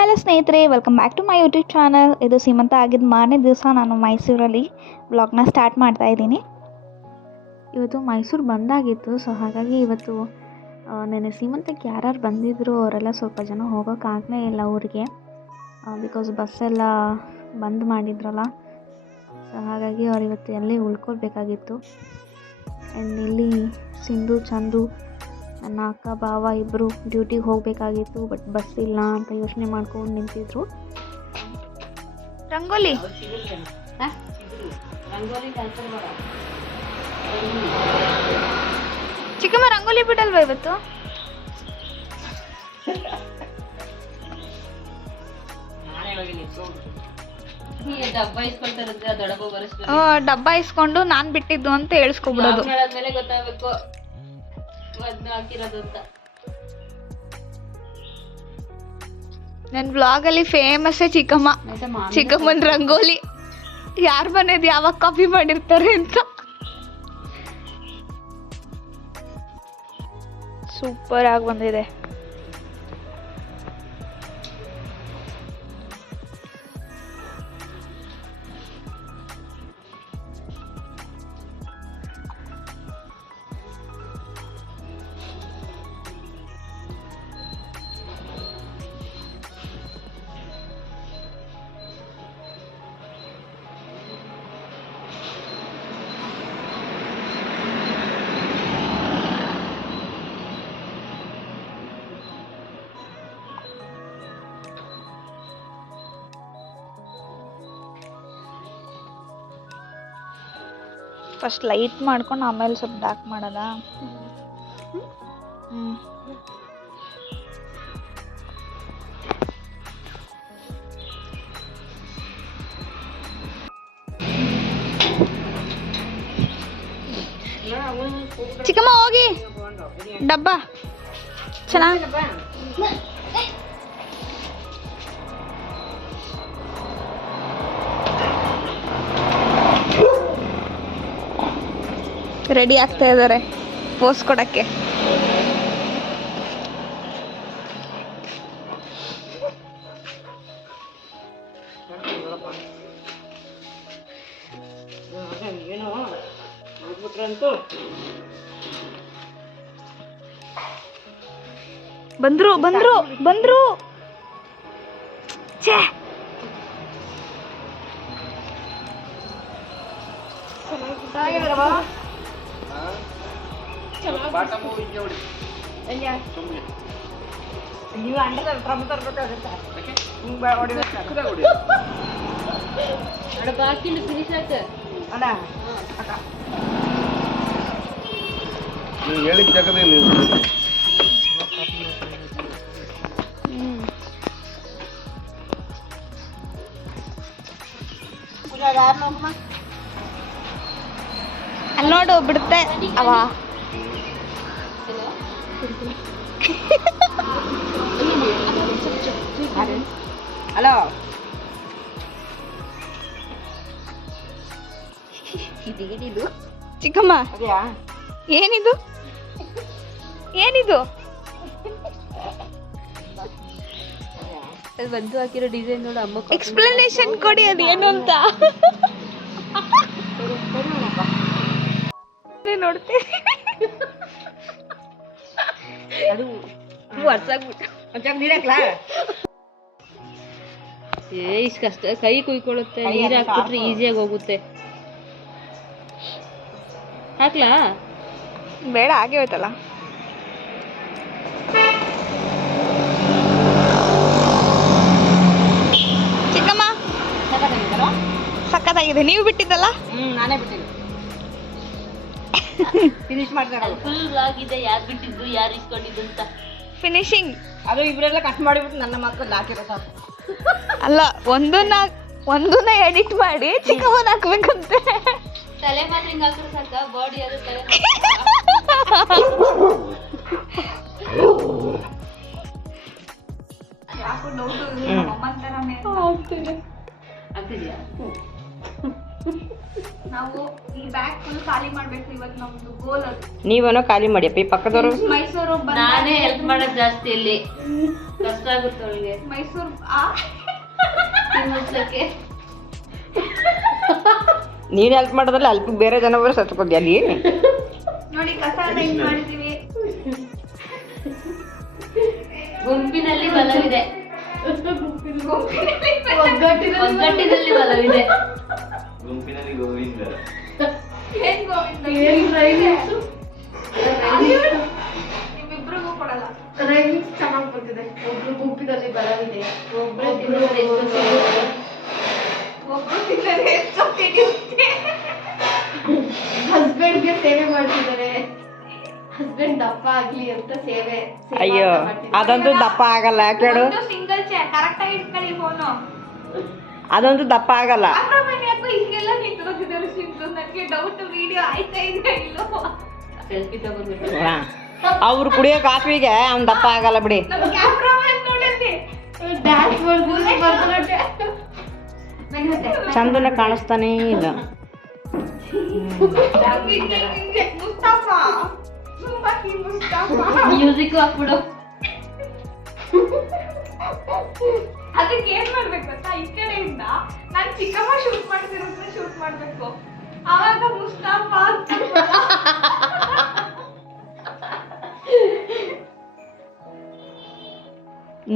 Hello ಸ್ನೇಹಿತರೆ, welcome back to my YouTube channel. ಇದು ಸೀಮಂತ ಆಗಿದ್ದ ಮಾರನೇ ದಿವಸ ನಾನು ಮೈಸೂರಲ್ಲಿ ವ್ಲಾಗ್ನ ಸ್ಟಾರ್ಟ್ ಮಾಡ್ತಾ ಇದ್ದೀನಿ. ಇವತ್ತು ಮೈಸೂರು ಬಂದಾಗಿತ್ತು, ಸೊ ಹಾಗಾಗಿ ಇವತ್ತು ನೆನ್ನೆ ಸೀಮಂತಕ್ಕೆ ಯಾರ್ಯಾರು ಬಂದಿದ್ದರು ಅವರೆಲ್ಲ ಸ್ವಲ್ಪ ಜನ ಹೋಗೋಕ್ಕಾಗಲೇ ಇಲ್ಲ ಊರಿಗೆ, ಬಿಕಾಸ್ ಬಸ್ಸೆಲ್ಲ ಬಂದ್ ಮಾಡಿದ್ರಲ್ಲ. ಸೊ ಹಾಗಾಗಿ ಅವ್ರು ಇವತ್ತು ಎಲ್ಲೇ ಉಳ್ಕೊಳ್ಬೇಕಾಗಿತ್ತು. ಆ್ಯಂಡ್ ಇಲ್ಲಿ ಸಿಂಧು, ಚಂದು, ನನ್ನ ಅಕ್ಕ ಬಾವ ಇಬ್ಬರು ಡ್ಯೂಟಿಗೆ ಹೋಗಬೇಕಾಗಿತ್ತು. ಬಟ್ ಬಸ್ ಇಲ್ಲ ಅಂತ ಯೋಚನೆ ಮಾಡ್ಕೊಂಡು ನಿಂತಿದ್ರು. ರಂಗೋಲಿ ಚಿಕ್ಕಮ್ಮ ರಂಗೋಲಿ ಬಿಡಲ್ವಾ ಇವತ್ತು? ಡಬ್ಬ ಇಸ್ಕೊಂಡು ನಾನ್ ಬಿಟ್ಟಿದ್ದು ಅಂತ ಹೇಳ್ಸ್ಕೊಬಿಡೋದು. ನನ್ನ ವ್ಲಾಗಲ್ಲಿ ಫೇಮಸ್ಸೇ ಚಿಕ್ಕಮ್ಮನ ರಂಗೋಲಿ. ಯಾರು ಮನೇದು ಯಾವಾಗ ಕಾಪಿ ಮಾಡಿರ್ತಾರೆ ಅಂತ. ಸೂಪರ್ ಆಗಿ ಬಂದಿದೆ. ಫಸ್ಟ್ ಲೈಟ್ ಮಾಡ್ಕೊಂಡು ಆಮೇಲೆ ಸ್ವಲ್ಪ ಡಾರ್ಕ್ ಮಾಡೋದಾ? ಚಿಕ್ಕಮ್ಮ ಹೋಗಿ ಡಬ್ಬ ಚೆನ್ನಾಗಿ ರೆಡಿ ಆಗ್ತಾ ಇದ್ದಾರೆ ಪೋಸ್ ಕೊಡಕ್ಕೆ. ಬಂದ್ರು ಬಂದ್ರು ಬಂದ್ರು ಛೇ, ಅಲ್ಲಿ ನೋಡು ಬಿಡುತ್ತೆ ಅವ. ಹಲೋ, ಇದೇನಿದು ಚಿಕ್ಕಮ್ಮ? ಏನಿದು ಏನಿದು? ಬಂದು ಹಾಕಿರೋ ಡಿಸೈನ್ ನೋಡು ಅಮ್ಮ. ಎಕ್ಸ್ಪ್ಲನೇಷನ್ ಕೊಡಿ ಅದು ಏನು ಅಂತ. ನೋಡ್ತೀನಿ ಅದು ಇಷ್ಟು ಕಷ್ಟ. ಕೈ ಕುಯ್ಕೊಳ್ಳುತ್ತೆ, ನೀರು ಹಾಕ್ಬಿಟ್ರೆ ಈಸಿಯಾಗಿ ಹೋಗುತ್ತೆ. ಹಾಕ್ಲಾ? ಬೇಡ, ಹಾಗೆ ಹೋಯ್ತಲ್ಲ. ಚಿಕ್ಕಮ್ಮ ಸಕ್ಕತ್ತಾಗಿದೆ. ನೀವು ಬಿಟ್ಟಿದ್ದಲ್ಲ? ನಾನೇ ಬಿಟ್ಟಿದ್ದೆ. ಫಿನಿಶ್ ಮಾಡ್ತಾರೆ. ಫುಲ್ ಆಗಿದೆ. ಯಾರು ಬಿಟ್ಟಿದ್ದು ಯಾರು ಇಸ್ಕೊಂಡಿದ್ದು ಅಂತ ಫಿನಿಶಿಂಗ್ ಅದು ಇವರೆಲ್ಲ ಕಟ್ ಮಾಡಿಬಿಟ್ಟು ನನ್ನ ಮಕ್ಕಳು ಹಾಕಿರೋ ಸಾಕು. ಅಲ್ಲ, ಒಂದನ್ನ ಎಡಿಟ್ ಮಾಡಿ ಚಿಕ್ಕಮ್ಮನ ಹಾಕ್ಬೇಕಂತೆ. ತಲೆ ಮಾತ್ರ ಹಿಂಗೆ ಹಾಕಿರೋ ಸಾಕ, ಬಾಡಿ ಅದು ತಲೆ ಆಗ್ತಿದ್ಯಾ? ನಾವು ಈ ಬ್ಯಾಗ್ ಫುಲ್ ಖಾಲಿ ಮಾಡ್ಬೇಕು ಇವತ್ತು, ನಮ್ದು ಗೋಲ್ ಅದು. ನೀವೇನೋ ಖಾಲಿ ಮಾಡಿಯಪ್ಪ, ಈ ಪಕ್ಕದವರು ಮೈಸೂರು ನಾನೇ ಹೆಲ್ಪ್ ಮಾಡೋದು ಜಾಸ್ತಿ ಇಲ್ಲಿ, ಕಷ್ಟ ಆಗುತ್ತೆ ಅವಳಿಗೆ ಮೈಸೂರು ಮುಚ್ಚಕ್ಕೆ. ನೀನು ಹೆಲ್ಪ್ ಮಾಡೋದಲ್ಲ, ಅಲ್ಪ ಬೇರೆ ಜನ ಬರೋ ಸತ್ಕೋದಿ ಅಲ್ಲಿ. ನೋಡಿ ಕಸ ಹೆಂಗ್ ಮಾಡ್ತೀವಿ. ಗುಂಪಿನಲ್ಲಿ ಬಲವಿದೆ, ಒಗ್ಗಟ್ಟಿನಲ್ಲಿ ಬಲವಿದೆ. ಗುಂಪಿನಲ್ಲಿ ಗೋವಿಂದ. ಏನ್ ಗೋವಿಂದ? ನಿಮ್ಮಿಬ್ರಿಗೂ ಕೊಡಲ್ಲ. ಚೆನ್ನಾಗಿ ಬರ್ತಿದೆ. ಒಬ್ರು ಗುಂಪಿನಲ್ಲಿ ಬಲವಿದೆ, ಒಬ್ರು ತಿನ್ನದೆ ಹೆಚ್ಚು ತಿನ್ನುತ್ತೆ. ಹಸ್ಬೆಂಡ್ಗೆ ಸೇವೆ ಮಾಡ್ತಿದ್ದಾರೆ, ಹಸ್ಬೆಂಡ್ ದಪ್ಪ ಆಗ್ಲಿ ಅಂತ ಸೇವೆ. ಅಯ್ಯೋ ಅದಂತೂ ದಪ್ಪ ಆಗಲ್ಲ ಕೇಳು, ಸಿಂಗಲ್ ಚೇರ್ ಕರೆಕ್ಟ್ ಆಗಿ ಇಟ್ಕೊಳ್ಳಿ ಫೋನು. ಅದಂತೂ ದಪ್ಪ ಆಗಲ್ಲ. ಯಾಕೋ ಹಿಂಗೆಲ್ಲ ನಿಂತ್ಕೊತಿದ್ದಾರೆ ಸಿಂಗಲ್. ನನಗೆ ಡೌಟ್, ವಿಡಿಯೋ ಆಯ್ತಾ ಇದೆ ಇಲ್ಲೋ. ಸೆಲ್ಫಿ ತಗೊಂಡ್ಬಿಟ್ಟು ಅವ್ರು ಕುಡಿಯೋ ಕಾಫಿಗೆ ಅವ್ನು ದಪ್ಪ ಆಗಲ್ಲ ಬಿಡಿ. ನಮ್ಮ ಕ್ಯಾಮ್ರಾಮನ್ ನೋಡಲ್ಲಿ ಡ್ಯಾನ್ಸ್ ಮಾಡ್ತಾರೆ. ಚಂದನ ಕಾಣಿಸ್ತಾನೇ ಇಲ್ಲ. ಮುಸ್ತಫಾ ಸುಮ್ಮಕಿ ಮುಸ್ತಫಾ ಮ್ಯೂಸಿಕ್ ಹಾಕ್ಬಿಡು. ಅದಕ್ಕೆ ಏನ್ ಮಾಡ್ಬೇಕು ಗೊತ್ತಾ, ಈ ಕಡೆಯಿಂದ ನಾನ್ ಚಿಕ್ಕಮ್ಮ ಶೂಟ್ ಮಾಡ್ತಿರೋದನ್ನ ಶೂಟ್ ಮಾಡ್ಬೇಕು, ಅವಾಗ ಮುಸ್ತಫಾ ಅಂತ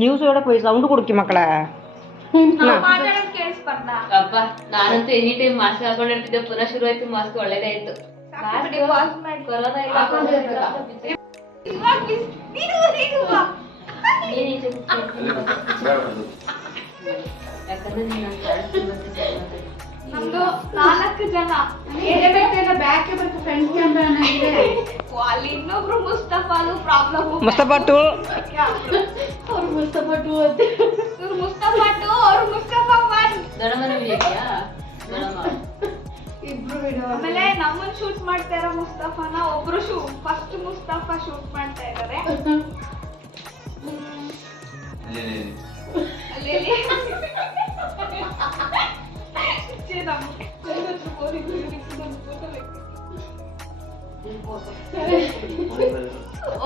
ನ್ಯೂಸ್ ಹೇಳಕ್ ಹೋಗಿ ಸೌಂಡ್ ಕುಡುಕಿ ಮಕ್ಕಳ. ನಾವ್ ಮಾತಾಡೋದ್ ಕೇಳಿಸ್ಬಾರ್ದ? ಅಪ್ಪ ನಾನಂತೂ ಎನಿ ಟೈಮ್ ಮಾಸ್ಕ್ ಹಾಕೊಂಡಿರ್ತಿದ್ದೆ, ಪುನಃ ಶುರು ಆಯ್ತು ಮಾಸ್ಕ್, ಒಳ್ಳೇದೇ ಆಯ್ತು. ಕೊರೋನಾ ಇಲ್ಲ, ಇವಾಗ ನೀನು ಬಾ. ನೀನ್ ಈಚೆ ಯಾಕಂದ್ರೆ ನೀನು ನಮ್ದು 4 ಜನ ಅಲ್ಲಿ ಇನ್ನೊಬ್ರು ಮುಸ್ತಫಾಲು ಪ್ರಾಬ್ಲಮ್. ಮುಸ್ತಫಾ ಟು ಅವ್ರು ಮುಸ್ತಫಾ ಟು ಅಂತ, ಇವ್ರು ಮುಸ್ತಫಾ 2, ಅವ್ರು ಮುಸ್ತಫಾ 1. ದೊಡ್ಡಮನ ವಿಡಿಯೋಕ್ಯಾ ದೊಡ್ಡಮ್ಮ ಆಮೇಲೆ ನಮ್ಮನ್ನ ಶೂಟ್ ಮಾಡ್ತಾ ಇರೋ ಮುಸ್ತಫಾನ ಒಬ್ರು ಫಸ್ಟ್ ಮುಸ್ತಫಾ ಶೂಟ್ ಮಾಡ್ತಾ ಇದಾರೆ. ಅಲ್ಲಿ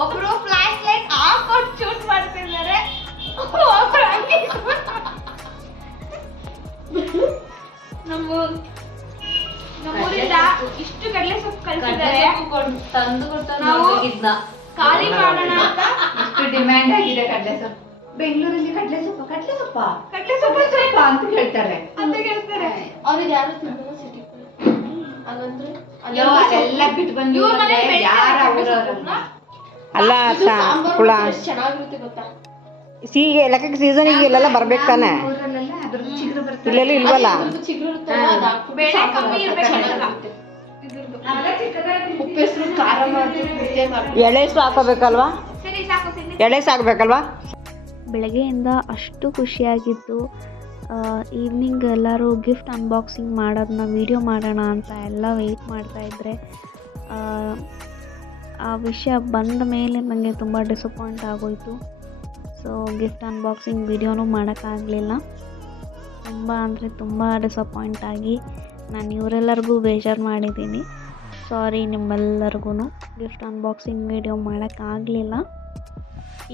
ಒಬ್ರು ಫ್ಲಾಶ್ ಲೈಟ್ ಆಫ್ ಕೊಟ್ಟು ಶೂಟ್ ಮಾಡ್ತಿದ್ದಾರೆ, ನಮ್ಮೂರಿಂದ ಇಷ್ಟು ಕಡಲೆ ಸೊಪ್ಪು ಕಳ್ಸಿದ್ದಾರೆ. ತಂದು ಕೊಡ್ತಾನೆ ನಾವು ಹೋಗಿದ್ನ ಖಾಲಿ ಮಾಡೋಣ ಅಂತ. ಇಷ್ಟು ಡಿಮ್ಯಾಂಡ್ ಆಗಿದೆ ಕಡಲೆ ಸೊಪ್ಪು. ಬೆಂಗಳೂರಲ್ಲಿ ಕಡಲೆ ಸೊಪ್ಪ ಕಡಲೆ ಸೊಪ್ಪು ಅಂತ ಹೇಳ್ತಾರೆ. ಅಂತ ಹೇಳ್ತಾರೆ. ಅವ್ರಿಗೆ ಯಾರು ತಿನ್ನಲ್ಲ ಸಿಟಿ ಹಾಗಂದ್ರೆ ಅದೆಲ್ಲ ಬಿಟ್ಟು ಬಂದು ಇವ್ರ ಮನೆ ಯಾರ ಅಲ್ಲ ಕುಳ ಚೆನ್ನಾಗಿರುತ್ತೆ ಗೊತ್ತಾ. ಸೀಗೆ ಲೆಕ್ಕಕ್ಕೆ ಸೀಸನಿಗೆ ಇಲ್ಲೆಲ್ಲ ಬರ್ಬೇಕು ತಾನೆ, ಊರಲ್ಲೆಲ್ಲ ಅದ್ರದ್ದು ಚಿಗುರು ಬರ್ತದೆ. ಇಲ್ಲೆಲ್ಲ ಇಲ್ವಲ್ಲ. ಚಿಗುರು ಇರುತ್ತಲ್ಲ, ಅದು ಹಾಕ್ಬಿಟ್ಟು ಬೇಳೆ ಸಾಂಬಾರ್ ಕಮ್ಮಿ ಮಾಡ್ತಾರೆ, ಇರ್ಬೇಕಲ್ಲ. ಚೆನ್ನಾಗಿರುತ್ತೆ. ಇದ್ರದ್ದು ಉಪ್ಪು ಹೆಸರು ಖಾರ ಮಾಡ್ತೀವಿ. ಎಳೆಸು ಹಾಕೋಬೇಕಲ್ವಾ, ಸರಿ ಸಾಕು ಸಿಂಧಿ. ಎಳೆಸು ಹಾಕ್ಬೇಕಲ್ವಾ. ಬೆಳಗ್ಗೆಯಿಂದ ಅಷ್ಟು ಖುಷಿಯಾಗಿದ್ದು, ಈವ್ನಿಂಗ್ ಎಲ್ಲರೂ ಗಿಫ್ಟ್ ಅನ್ಬಾಕ್ಸಿಂಗ್ ಮಾಡೋದನ್ನ ವೀಡಿಯೋ ಮಾಡೋಣ ಅಂತ ಎಲ್ಲ ವೆಯ್ಟ್ ಮಾಡ್ತಾಯಿದ್ರೆ ಆ ವಿಷಯ ಬಂದ ಮೇಲೆ ನನಗೆ ತುಂಬ ಡಿಸಪಾಯಿಂಟ್ ಆಗೋಯಿತು. ಸೊ ಗಿಫ್ಟ್ ಅನ್ಬಾಕ್ಸಿಂಗ್ ವೀಡಿಯೋನೂ ಮಾಡೋಕ್ಕಾಗಲಿಲ್ಲ. ತುಂಬ ಅಂದರೆ ತುಂಬ ಡಿಸಪಾಯಿಂಟ್ ಆಗಿ ನಾನು ಇವರೆಲ್ಲರಿಗೂ ಬೇಜಾರು ಮಾಡಿದ್ದೀನಿ. ಸಾರಿ ನಿಮ್ಮೆಲ್ಲರಿಗೂ. ಗಿಫ್ಟ್ ಅನ್ಬಾಕ್ಸಿಂಗ್ ವೀಡಿಯೋ ಮಾಡೋಕ್ಕಾಗಲಿಲ್ಲ.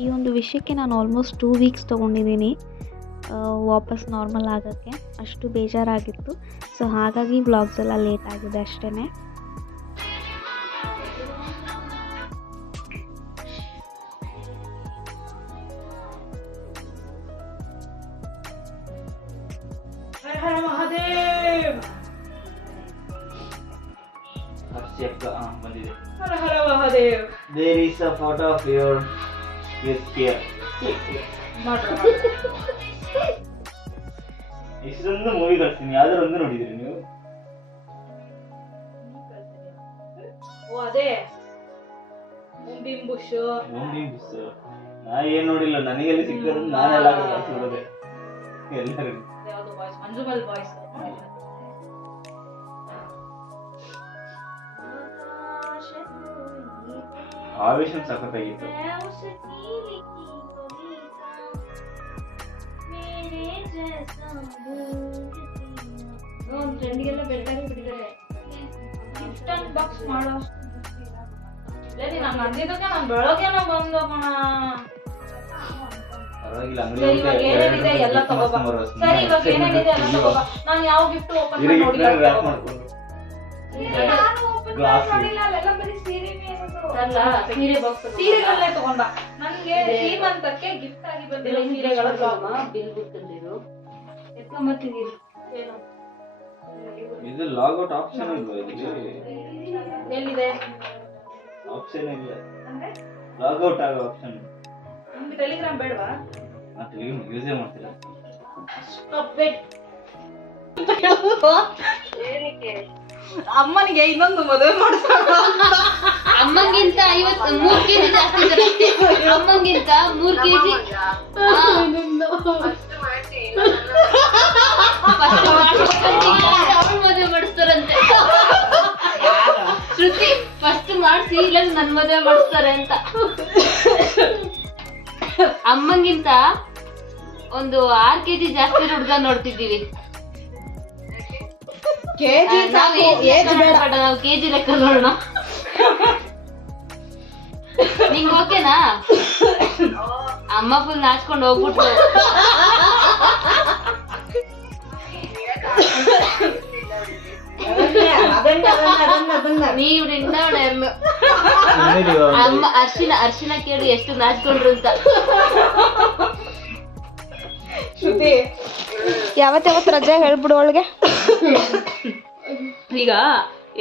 ಈ ಒಂದು ವಿಷಯಕ್ಕೆ ನಾನು ಆಲ್ಮೋಸ್ಟ್ 2 ವೀಕ್ಸ್ ತೊಗೊಂಡಿದ್ದೀನಿ ವಾಪಸ್ ನಾರ್ಮಲ್ ಆಗೋಕ್ಕೆ. ಅಷ್ಟು ಬೇಜಾರಾಗಿತ್ತು. ಸೊ ಹಾಗಾಗಿ ವ್ಲಾಗ್ಸ್ ಎಲ್ಲ ಲೇಟ್ ಆಗಿದೆ ಅಷ್ಟೇ. There is a photo of your with here. ಇಷ್ಟೊಂದು ಮೂವಿ ಕಳ್ಸ್ತೀನಿ, ಯಾವ್ದಾರು ಒಂದು ನೋಡಿದ್ರಿ ನೀವು? ಅದೇ ಬಿಂಬುಷ್ ನಾ ಏನ್ ನೋಡಿಲ್ಲ, ನನಗೆಲ್ಲಿ ಸಿಕ್ಕಿದ್ರು ನಾನೆಲ್ಲ ಕಳ್ಸಿರೋದೆ ಎಲ್ಲರೂ. ಮಂಜುಮಲ್ ಬಾಯ್ಸ್ ಆವೇಶಂ ಸಖತ್ತಾಗಿತ್ತು. ಟ್ರೆಂಡಿಗೆಲ್ಲ ಬೆಳಗಾವಿ ಬಿಟ್ಟಿದ್ದಾರೆ. ಇನ್ಸ್ಟಂಟ್ ಬಾಕ್ಸ್ ಮಾಡೋ ನಾನು ಅಂದಿದ್ದಕ್ಕೆ ನಾನು ಬೆಳಗ್ಗೆನ ಬಂದು ಪರವಾಗಿಲ್ಲ, ಸರಿ, ಇವಾಗ ಏನೇನಿದೆ ಎಲ್ಲ ತಗೋಬಾ. ಸರಿ, ಇವಾಗ ಏನೇನಿದೆ ಎಲ್ಲ ತಗೋಬಾ. ನಾನು ಯಾವ ಗಿಫ್ಟ್ ಓಪನ್ ಮಾಡಿ ನೋಡಿಲ್ಲ. ಅಲ್ಲ ಸೀರೆ ಬಾಕ್ಸ್ ಸೀರೆಗಳನ್ನೇ ತಗೊಂಡ. ನನ್ಗೆ ಸೀಮಂತಕ್ಕೆ ಗಿಫ್ಟ್ ಆಗಿ ಬಂದಿರೋ ಸೀರೆಗಳ ಬಿಲ್ ಗೊತ್ತಿದ್ರು ಎತ್ಕೊಂಬತ್ತಿದೀರಿ. ಏನು ಇದು ಲಾಗೌಟ್ ಆಪ್ಷನ್ ಇಲ್ವಾ ಇಲ್ಲಿ? ಎಲ್ಲಿದೆ? ಆಪ್ಷನ್ ಇಲ್ಲ, ಲಾಗೌಟ್ ಆಗೋ ಆಪ್ಷನ್. ನಿಮ್ಗೆ ಟೆಲಿಗ್ರಾಮ್ ಬೇಡವಾ? ನಾನು ಟೆಲಿಗ್ರಾಮ್ ಯೂಸೇ ಮಾಡ್ತಿಲ್ಲ. ಅಮ್ಮನಿಗೆ ಇನ್ನೊಂದು ಮದುವೆ ಮಾಡ್ತಾರ. ಅಮ್ಮಂಗಿಂತ 3 kg ಜಾಸ್ತಿ ಇದ್ದಾರೆ ಅಷ್ಟೇ. ಅಮ್ಮಂಗಿಂತ 3 kg ಅವಳು ಮದುವೆ ಮಾಡಿಸ್ತಾರಂತೆ. ಶ್ರುತಿ ಫಸ್ಟ್ ಮಾಡಿಸಿ ಇಲ್ಲ ನನ್ ಮದುವೆ ಮಾಡಿಸ್ತಾರೆ ಅಂತ. ಅಮ್ಮಂಗಿಂತ ಒಂದು 6 kg ಜಾಸ್ತಿ ಹುಡುಗ ನೋಡ್ತಿದ್ದೀವಿ. ನಾವು ಕೆಜಿ ಲೆಕ್ಕ ನೋಡೋಣ. ನಿಂಗ್ ಓಕೆನಾ? ಅಮ್ಮ ಫುಲ್ ನಾಚ್ಕೊಂಡು ಹೋಗ್ಬಿಟ್ಟು ನೀವು ನಿಂದವಳನ್ನು ಅಮ್ಮ ಅರ್ಶಿನ ಕೇಳಿ ಎಷ್ಟು ನಾಚ್ಕೊಂಡ್ರು ಅಂತ. ಯಾವತ್ತು ರಜೆ ಹೇಳ್ಬಿಡು ಅವಳಿಗೆ. ಈಗ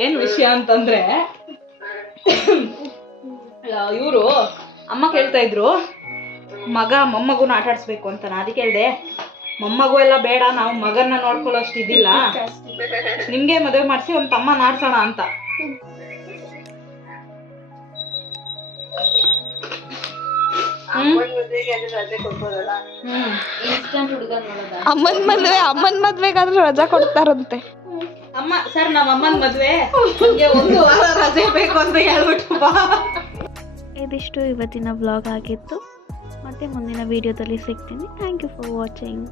ಏನ್ ವಿಷಯ ಅಂತಂದ್ರೆ ಇವರು ಅಮ್ಮ ಕೇಳ್ತಾ ಇದ್ರು ಮೊಮ್ಮಗುನ ಆಟ ಆಡ್ಸ್ಬೇಕು ಅಂತ. ನಾ ಅದಕ್ಕೆ ಹೇಳ್ದೆ ಮೊಮ್ಮಗು ಎಲ್ಲ ಬೇಡ, ನಾವು ಮಗನ್ನ ನೋಡ್ಕೊಳ್ಳೋ ಅಷ್ಟು ಇದಿಲ್ಲ, ನಿಮ್ಗೆ ಮದುವೆ ಮಾಡಿಸಿ ಒಂದ್ ತಮ್ಮ ನಾಡ್ಸೋಣ ಅಂತ. ಇನ್ಸ್ಟಂಟ್ ಹುಡುಗ ನೋಡೋದ. ಅಮ್ಮನ್ ಮದ್ವೆಗಾದ್ರೂ ರಜಾ ಕೊಡ್ತಾರಂತೆ. ಅಮ್ಮ ಸರ್ ನಮ್ಮ ಅಮ್ಮನ ಮದ್ವೆ, ನಮ್ಗೆ 1 ವಾರ ರಜೆ ಬೇಕು ಅಂತ ಹೇಳ್ಬಿಟ್ಟು ಬಾ. ಇದಿಷ್ಟು ಇವತ್ತಿನ ವ್ಲಾಗ್ ಆಗಿತ್ತು. ಮತ್ತೆ ಮುಂದಿನ ವಿಡಿಯೋದಲ್ಲಿ ಸಿಗ್ತೀನಿ. Thank you for watching.